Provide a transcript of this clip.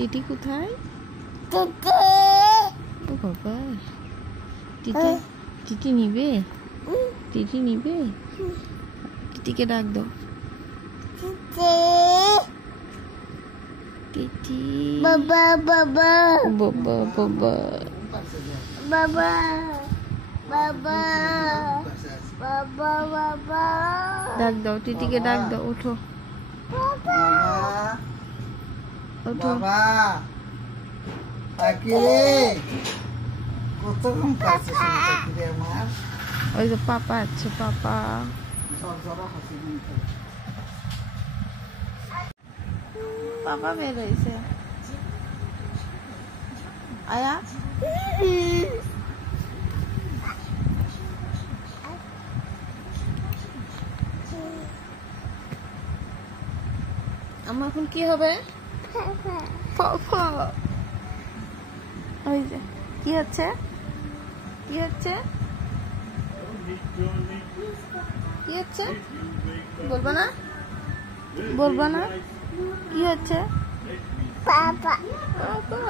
TT কোথায়? ও বাবা, TT TT নিবে? টিটি নিবে? টিটিকে ডাক দাও। টিটি বাবা বাবা বাবা বাবা বাবা বাবা বাবা বাবা ডাক দাও, টিটিকে ডাক দাও। ওঠো ওঠো। ওই যে পাপা আছে, পাপা। পাপা বের হয়েছে। আয়া আমার এখন কি হবে? পাপা ওই যে কি হচ্ছে, কি হচ্ছে, কি হচ্ছে? বলবা না, বলবা না কি হচ্ছে? পাপা পাপা